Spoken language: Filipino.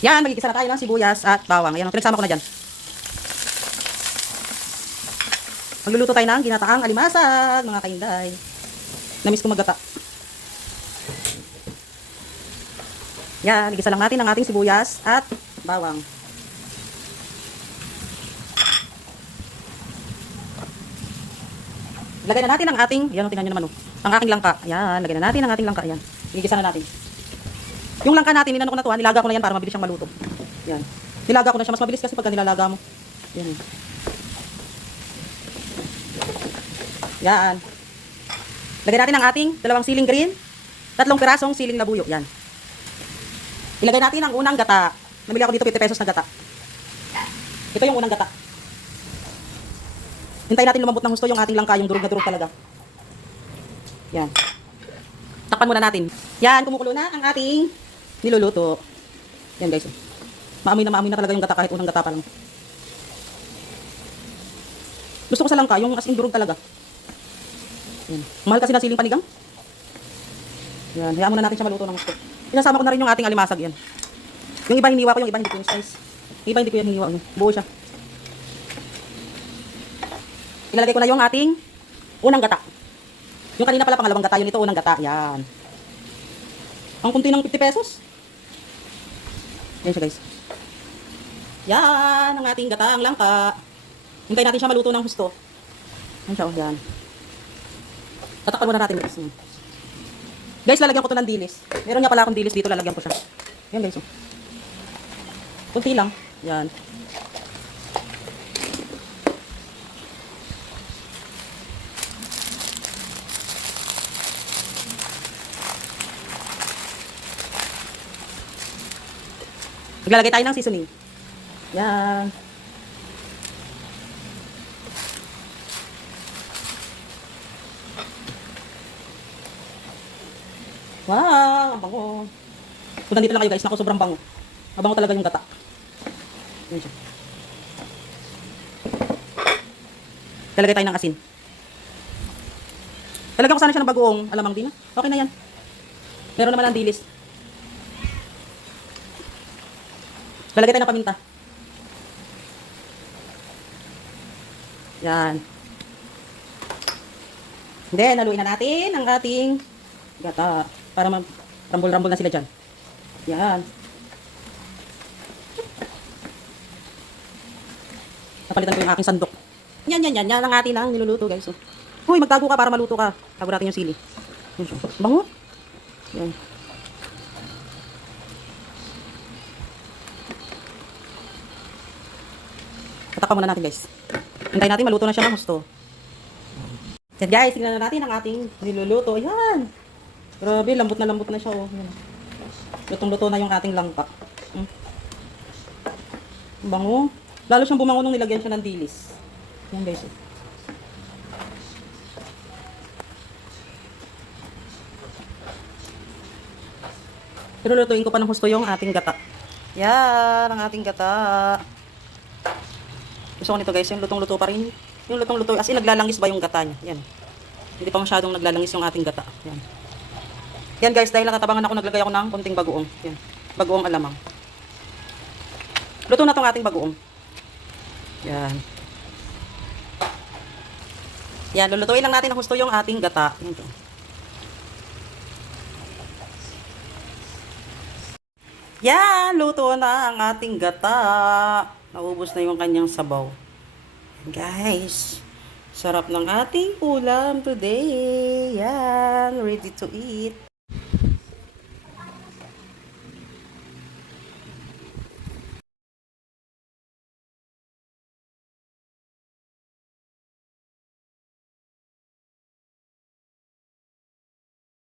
Yan, magigisa na tayo ng sibuyas at bawang. Ayan, pinagsama ko na dyan. Magluluto tayo ng ginataang alimasag, mga kainday. Namiss ko maggata. Yan, igisa lang natin ang ating sibuyas at bawang. Lagay na natin ang ating, yan, tingnan nyo naman, ang aking langka. Yan, lagay na natin ang ating langka. Yan, igisa na natin. Yung langka natin, ninano ko na to, nilaga ko na yan para mabilis siyang maluto. Yan. Nilaga ko na siya, mas mabilis kasi pagka nilalaga mo. Yan. Yan. Lagay natin ang ating 2 siling green, 3 pirasong siling labuyo. Yan. Ilagay natin ang unang gata. Namili ako dito 50 pesos na gata. Ito yung unang gata. Hintayin natin lumambot ng husto yung ating langka, yung durog na durog talaga. Yan. Takpan muna natin. Yan, kumukulo na ang ating niluluto. Yan guys. Maamoy na talaga yung gata kahit unang gata pa lang. Gusto ko sa langka, yung as in durog talaga. Yan. Mahal kasi na siling panigang. Yan, hayaan muna natin siya maluto ng gusto. Pinasama ko na rin yung ating alimasag yan. Yung iba hiniwa ko, yung iba hindi ko yung slice. Yung iba hindi ko yung hiniwa. Buo siya. Ilalagay ko na yung ating unang gata. Yung kanina pala pangalawang gata, yun ito unang gata. Yan. Ang kunti ng 50 pesos. Yan siya guys. Yan ang ating gata, ang langka. Hintayin natin siya maluto ng husto. Yan siya, oh, yan. Tatakpan muna natin guys. Guys, lalagyan ko to ng dilis. Meron nga pala akong dilis dito, lalagyan ko siya. Yan guys. Oh. Kunti lang. Yan. Maglalagay tayo ng seasoning. Yan. Wow, ang bango. Kung nandito lang kayo guys, naku, sobrang bango. Mabango talaga yung gata. Yan siya. Lalagay tayo ng asin. Lalagyan ko sana siya ng bagoong alamang din. Okay na yan. Meron naman ang dilis. Lalagay tayo ng paminta. Yan. Then, haluin na natin ang ating gata. Para rambol-rambol na sila dyan. Yan. Napalitan ko yung aking sandok. Yan. Yan ang ating ang niluluto guys. Uy, magtago ka para maluto ka. Tago natin yung sili. Bango. Yan. Tatakpan muna natin guys. Hintayin natin maluto na siya ng gusto. Yan guys, tingnan na natin ang ating niluluto. Yan. Grabe, lambot na siya oh. Yan. Lutong-luto na yung ating langka. Bango. Lalo siyang bumango nung nilagyan siya ng dilis. Yan guys. Pero lutuin ko pa ng husto yung ating gata. Yan, ang ating gata. Gusto ko nito guys, yung lutong-luto pa rin. Yung lutong-luto, as in naglalangis ba yung gata niya. Yan. Hindi pa masyadong naglalangis yung ating gata. Yan. Yan guys, dahil nakatabangan ako, naglagay ako ng konting bagoong. Yan. Bagoong alamang. Luto na tong ating bagoong. Yan. Yan, lulutuin lang natin ng husto yung ating gata. Yan. Yan, luto na ang ating gata. Naubos na yung kanyang sabaw. Guys, sarap ng ating ulam today. Yan, ready to eat.